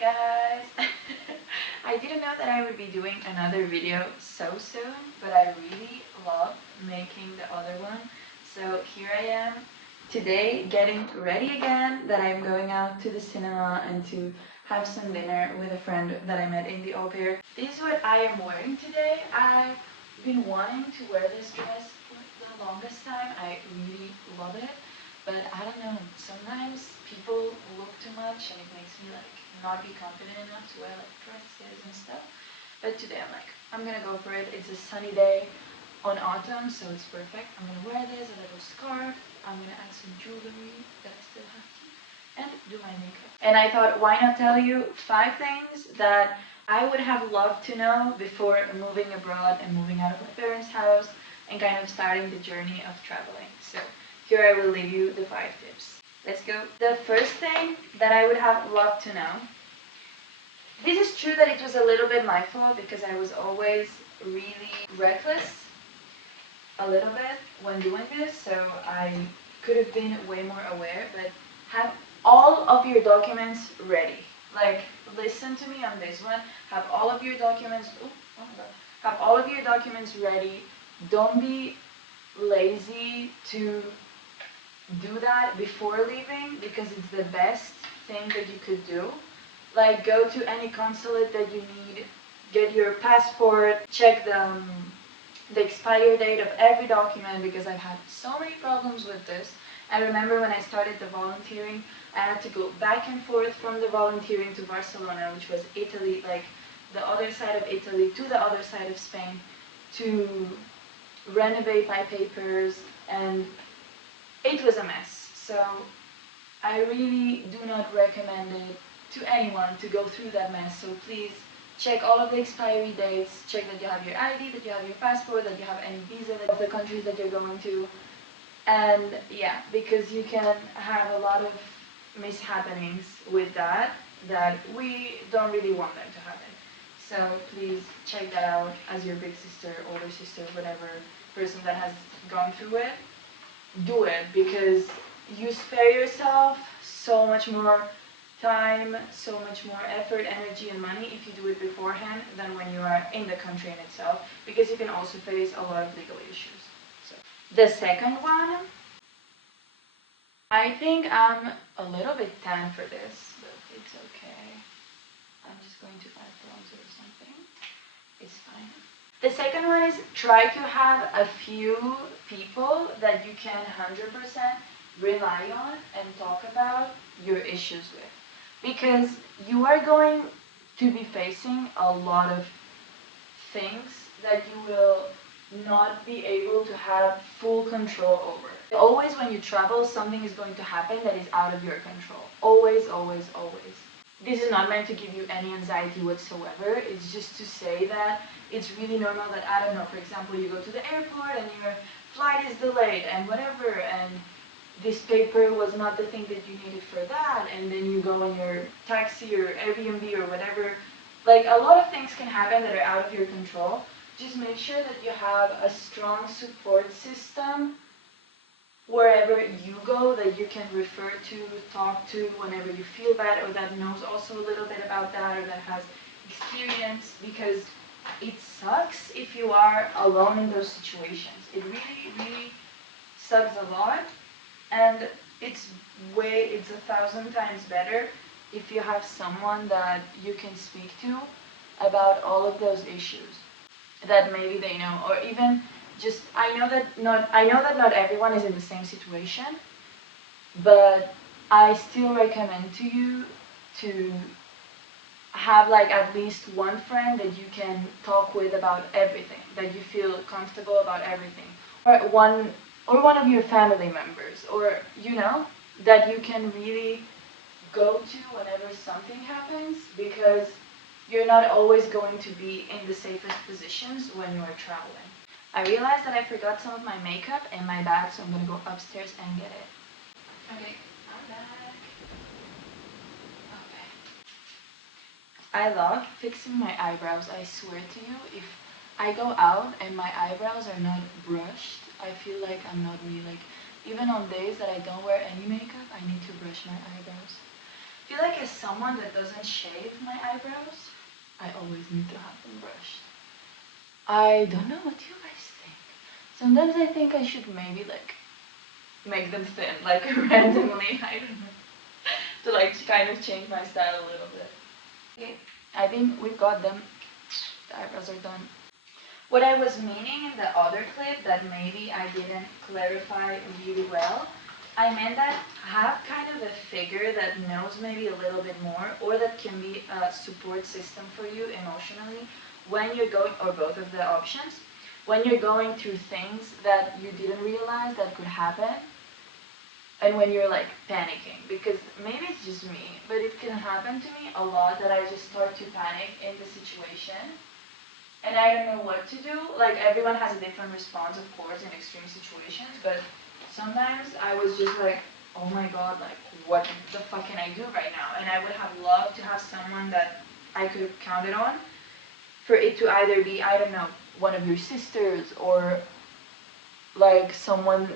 guys! I didn't know that I would be doing another video so soon, but I really love making the other one. So here I am today getting ready again, that I'm going out to the cinema and to have some dinner with a friend that I met in the au pair. This is what I am wearing today. I've been wanting to wear this dress for the longest time. I really love it. But I don't know, sometimes people look too much and it makes me like not be confident enough to wear like dresses and stuff. But today I'm gonna go for it. It's a sunny day on autumn, so it's perfect. I'm gonna wear this, a little scarf. I'm gonna add some jewelry that I still have to, and do my makeup. And I thought, why not tell you 5 things that I would have loved to know before moving abroad and moving out of my parents' house and kind of starting the journey of traveling. So here I will leave you the 5 tips. Let's go. The first thing that I would have loved to know. This is true that it was a little bit my fault because I was always really reckless a little bit when doing this, so I could have been way more aware, but have all of your documents ready. Like, listen to me on this one. Have all of your documents, have all of your documents ready. Don't be lazy to do that before leaving because it's the best thing that you could do. Like, go to any consulate that you need, get your passport, check the expire date of every document, because I've had so many problems with this. I remember when I started the volunteering, I had to go back and forth from the volunteering to Barcelona, which was Italy, like the other side of Italy, to the other side of Spain, to renovate my papers, and it was a mess. So I really do not recommend it to anyone to go through that mess. So please check all of the expiry dates, check that you have your ID, that you have your passport, that you have any visa of the countries that you're going to. And yeah, because you can have a lot of mishappenings with that we don't really want them to happen. So please check that out as your big sister, older sister, whatever person that has gone through it. Do it, because you spare yourself so much more time, so much more effort, energy, and money if you do it beforehand than when you are in the country in itself, because you can also face a lot of legal issues. So, the second one, I think I'm a little bit tan for this, but it's okay. I'm just going to add bronzer or something. It's fine. The second one is try to have a few people that you can 100% rely on and talk about your issues with. Because you are going to be facing a lot of things that you will not be able to have full control over. Always when you travel, something is going to happen that is out of your control. Always, always, always. This is not meant to give you any anxiety whatsoever. It's just to say that it's really normal that, I don't know, for example, you go to the airport and your flight is delayed and whatever, and this paper was not the thing that you needed for that, and then you go in your taxi or Airbnb or whatever. Like, a lot of things can happen that are out of your control. Just make sure that you have a strong support system wherever you go that you can refer to, talk to whenever you feel bad, or that knows also a little bit about that, or that has experience, because it sucks if you are alone in those situations. It really, really sucks a lot, and it's 1,000 times better if you have someone that you can speak to about all of those issues that maybe they know, or even just, I know that not everyone is in the same situation, but I still recommend to you to have like at least one friend that you can talk with about everything, that you feel comfortable about everything, or one of your family members, or that you can really go to whenever something happens, because you're not always going to be in the safest positions when you are traveling. I realized that I forgot some of my makeup in my bag, so I'm gonna go upstairs and get it. Okay, I'm back. Okay. I love fixing my eyebrows, I swear to you. If I go out and my eyebrows are not brushed, I feel like I'm not me. Like, even on days that I don't wear any makeup, I need to brush my eyebrows. I feel like as someone that doesn't shave my eyebrows, I always need to have them brushed. I don't know what you guys think. Sometimes I think I should maybe like make them thin, like randomly, I don't know, to like kind of change my style a little bit. Okay, I think we've got them. The eyebrows are done. What I was meaning in the other clip that maybe I didn't clarify really well, I meant that have kind of a figure that knows maybe a little bit more, or that can be a support system for you emotionally when you're going, or both of the options, when you're going through things that you didn't realize that could happen, and when you're like panicking. Because maybe it's just me, but it can happen to me a lot that I just start to panic in the situation and I don't know what to do. Like everyone has a different response, of course, in extreme situations, but sometimes I was just like, oh my god, like what the fuck can I do right now? And I would have loved to have someone that I could have counted on, for it to either be, I don't know, one of your sisters, or like someone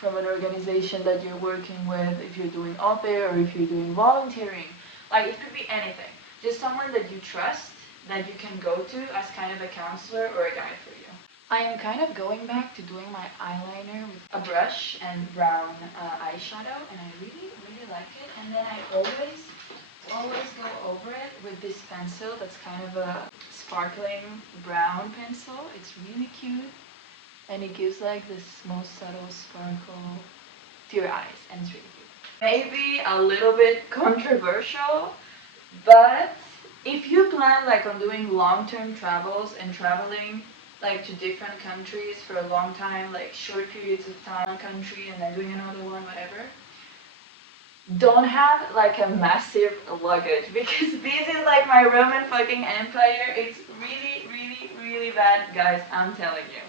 from an organization that you're working with, if you're doing au pair or if you're doing volunteering. Like it could be anything. Just someone that you trust, that you can go to as kind of a counselor or a guide for you. I am kind of going back to doing my eyeliner with a brush and brown eyeshadow, and I really, really like it. And then I always go over it with this pencil that's kind of a sparkling brown pencil. It's really cute, and it gives like this most subtle sparkle to your eyes, and it's really cute. Maybe a little bit controversial, but if you plan like on doing long-term travels and traveling like to different countries for a long time, like short periods of time, one country and then doing another one, whatever, don't have like a massive luggage, because this is like my Roman fucking empire. It's really, really, really bad, guys, I'm telling you.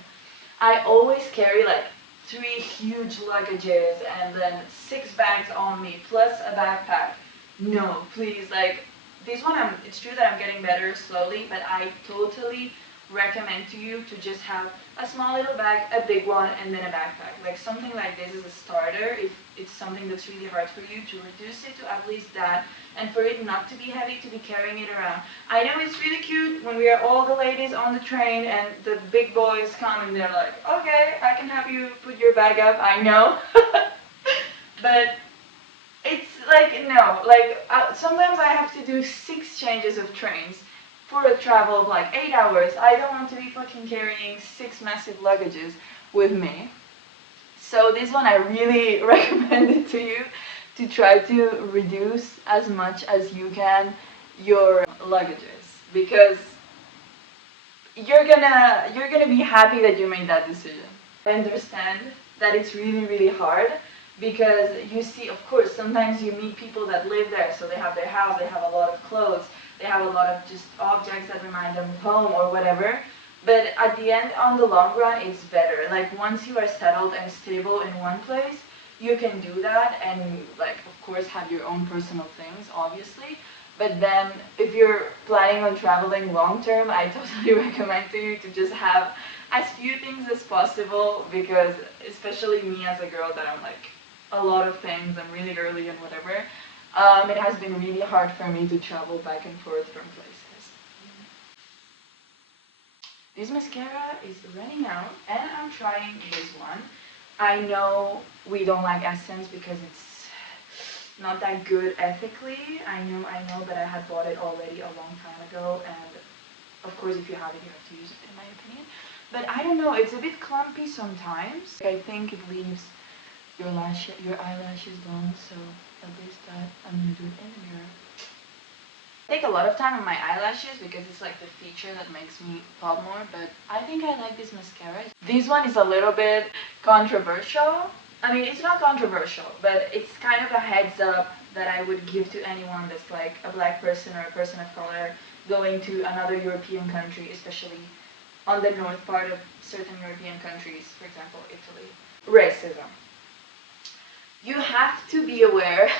I always carry like 3 huge luggages and then 6 bags on me, plus a backpack. No, please, like, this one, it's true that I'm getting better slowly, but I totally recommend to you to just have a small little bag, a big one, and then a backpack. Like something like this is a starter if it's something that's really hard for you, to reduce it to at least that, and for it not to be heavy, to be carrying it around. I know it's really cute when we are all the ladies on the train and the big boys come and they're like, okay, I can have you put your bag up, I know. But it's like, no, like sometimes I have to do 6 changes of trains for a travel of like 8 hours. I don't want to be fucking carrying 6 massive luggages with me. So this one I really recommend it to you, to try to reduce as much as you can your luggages, because you're gonna be happy that you made that decision. I understand that it's really, really hard, because you see, of course, sometimes you meet people that live there, so they have their house, they have a lot of clothes, they have a lot of just objects that remind them of home or whatever. But at the end, on the long run, it's better. Like once you are settled and stable in one place, you can do that and like, of course, have your own personal things, obviously. But then if you're planning on traveling long term, I totally recommend to you to just have as few things as possible, because especially me as a girl that I'm like a lot of things, I'm really girly and whatever, it has been really hard for me to travel back and forth from places. This mascara is running out, and I'm trying this one. I know we don't like Essence because it's not that good ethically. I know, but I had bought it already a long time ago, and of course if you have it, you have to use it, in my opinion. But I don't know, it's a bit clumpy sometimes. I think it leaves your eyelashes long, so at least that I'm gonna do it in the mirror. I take a lot of time on my eyelashes because it's like the feature that makes me pop more, but I think I like this mascara. This one is a little bit controversial. I mean, it's not controversial, but it's kind of a heads up that I would give to anyone that's like a black person or a person of color going to another European country, especially on the north part of certain European countries, for example, Italy. Racism. You have to be aware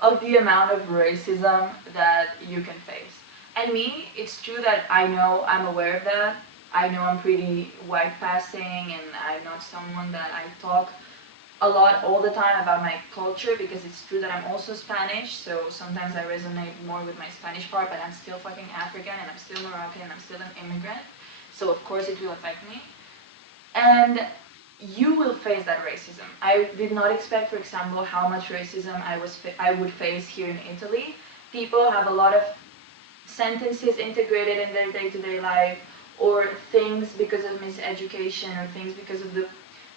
of the amount of racism that you can face. And me, it's true that I know I'm aware of that. I know I'm pretty white passing, and I'm not someone that I talk a lot all the time about my culture, because it's true that I'm also Spanish, so sometimes I resonate more with my Spanish part, but I'm still fucking African, and I'm still Moroccan, and I'm still an immigrant, so of course it will affect me. And you will face that racism. I did not expect, for example, how much racism I would face here in Italy. People have a lot of sentences integrated in their day-to-day life, or things because of miseducation, or things because of the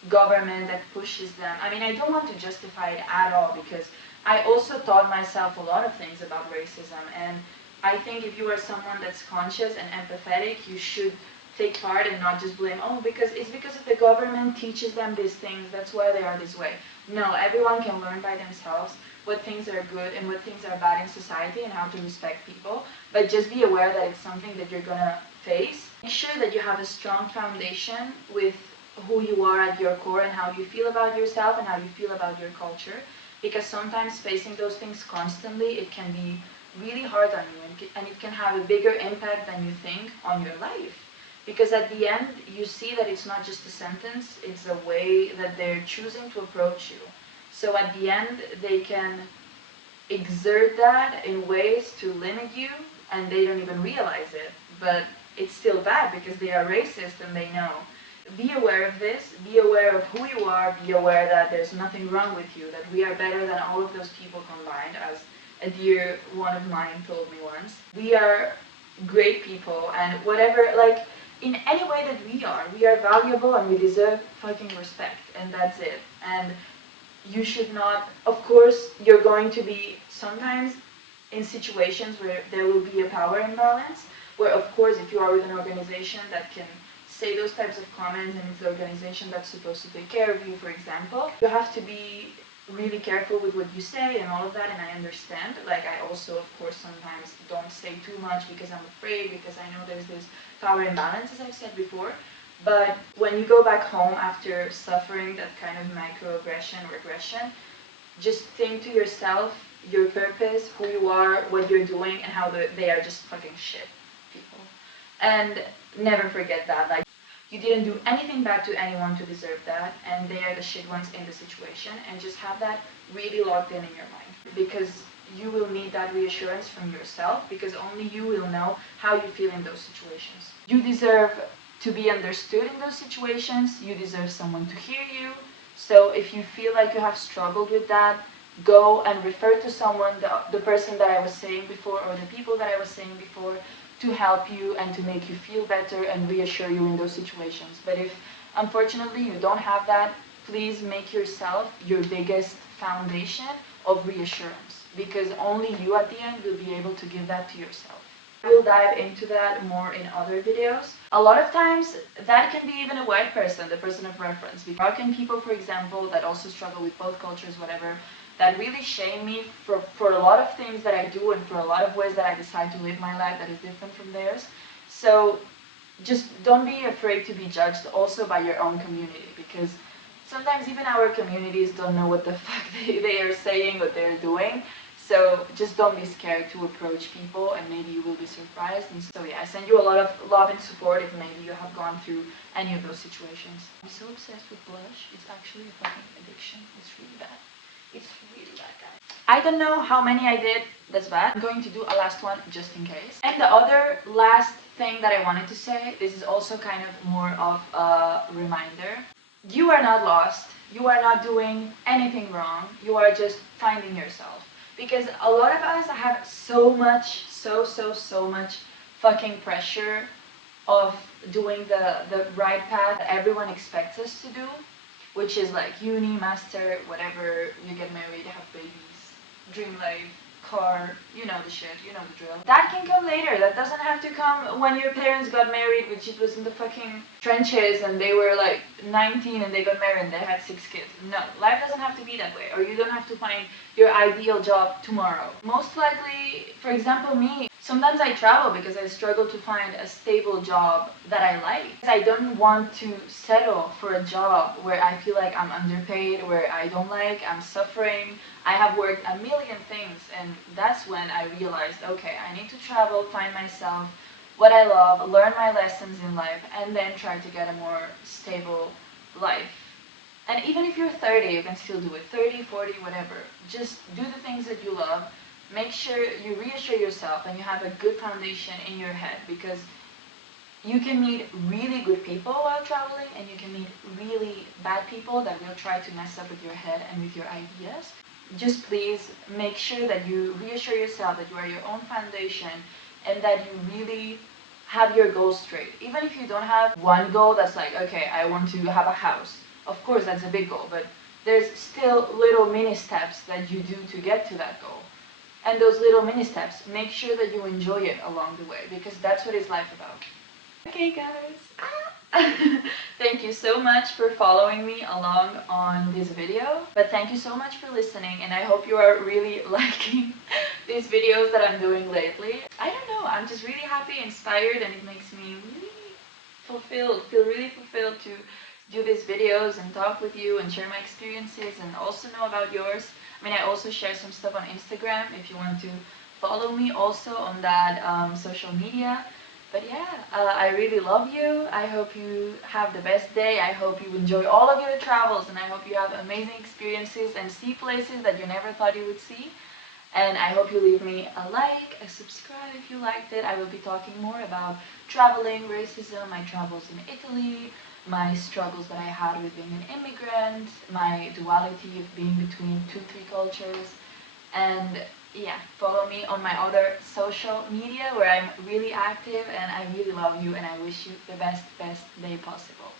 government that pushes them. I mean, I don't want to justify it at all, because I also taught myself a lot of things about racism, and I think if you are someone that's conscious and empathetic, you should take part and not just blame, oh, because it's because of the government teaches them these things, that's why they are this way. No, everyone can learn by themselves what things are good and what things are bad in society, and how to respect people, but just be aware that it's something that you're gonna face. Make sure that you have a strong foundation with who you are at your core, and how you feel about yourself and how you feel about your culture, because sometimes facing those things constantly, it can be really hard on you, and it can have a bigger impact than you think on your life. Because at the end, you see that it's not just a sentence, it's a way that they're choosing to approach you. So at the end, they can exert that in ways to limit you, and they don't even realize it. But it's still bad, because they are racist and they know. Be aware of this, be aware of who you are, be aware that there's nothing wrong with you, that we are better than all of those people combined, as a dear one of mine told me once. We are great people, and whatever, like, in any way that we are valuable, and we deserve fucking respect, and that's it. And you should not, of course, you're going to be sometimes in situations where there will be a power imbalance, where of course if you are with an organization that can say those types of comments, and it's the organization that's supposed to take care of you, for example, you have to be really careful with what you say and all of that, and I understand. Like, I also, of course, sometimes don't say too much because I'm afraid, because I know there's this power imbalance, as I've said before. But when you go back home after suffering that kind of microaggression or aggression, just think to yourself your purpose, who you are, what you're doing, and how they are just fucking shit people. And never forget that. Like, you didn't do anything bad to anyone to deserve that, and they are the shit ones in the situation, and just have that really locked in your mind. Because you will need that reassurance from yourself, because only you will know how you feel in those situations. You deserve to be understood in those situations, you deserve someone to hear you. So if you feel like you have struggled with that, go and refer to someone, the person that I was saying before, or the people that I was saying before, to help you and to make you feel better and reassure you in those situations. But if unfortunately you don't have that, please make yourself your biggest foundation of reassurance, because only you at the end will be able to give that to yourself. I will dive into that more in other videos. A lot of times that can be even a white person, the person of reference. Moroccan people, for example, that also struggle with both cultures, whatever, that really shame me for a lot of things that I do, and for a lot of ways that I decide to live my life that is different from theirs. So just don't be afraid to be judged also by your own community, because sometimes even our communities don't know what the fuck they are saying, what they're doing. So just don't be scared to approach people, and maybe you will be surprised. And so yeah, I send you a lot of love and support if maybe you have gone through any of those situations. I'm so obsessed with blush, it's actually a fucking addiction. It's really bad. It's really bad, guys. I don't know how many I did, that's bad. I'm going to do a last one just in case. And the other last thing that I wanted to say, this is also kind of more of a reminder. You are not lost. You are not doing anything wrong. You are just finding yourself. Because a lot of us have so much fucking pressure of doing the right path that everyone expects us to do, which is like uni, master, whatever, you get married, have babies, dream life, car, you know the shit, you know the drill. That can come later. That doesn't have to come when your parents got married, which it was in the fucking trenches, and they were like 19 and they got married and they had 6 kids. No, life doesn't have to be that way, or you don't have to find your ideal job tomorrow. Most likely, for example, me, sometimes I travel because I struggle to find a stable job that I like. I don't want to settle for a job where I feel like I'm underpaid, where I don't like, I'm suffering. I have worked a million things, and that's when I realized, okay, I need to travel, find myself, what I love, learn my lessons in life, and then try to get a more stable life. And even if you're 30, you can still do it. 30, 40, whatever. Just do the things that you love. Make sure you reassure yourself and you have a good foundation in your head, because you can meet really good people while traveling and you can meet really bad people that will try to mess up with your head and with your ideas. Just please make sure that you reassure yourself that you are your own foundation and that you really have your goals straight. Even if you don't have one goal that's like, okay, I want to have a house. Of course, that's a big goal, but there's still little mini steps that you do to get to that goal. And those little mini steps, make sure that you enjoy it along the way, because that's what is life about. Okay, guys. Thank you so much for following me along on this video. But thank you so much for listening, and I hope you are really liking these videos that I'm doing lately. I don't know, I'm just really happy, inspired, and it makes me really feel really fulfilled to do these videos and talk with you and share my experiences and also know about yours. I mean, I also share some stuff on Instagram if you want to follow me also on that social media. But yeah, I really love you. I hope you have the best day. I hope you enjoy all of your travels, and I hope you have amazing experiences and see places that you never thought you would see. And I hope you leave me a like, a subscribe if you liked it. I will be talking more about traveling, racism, my travels in Italy, my struggles that I had with being an immigrant, my duality of being between 2-3 cultures. And yeah, follow me on my other social media where I'm really active, and I really love you and I wish you the best day possible.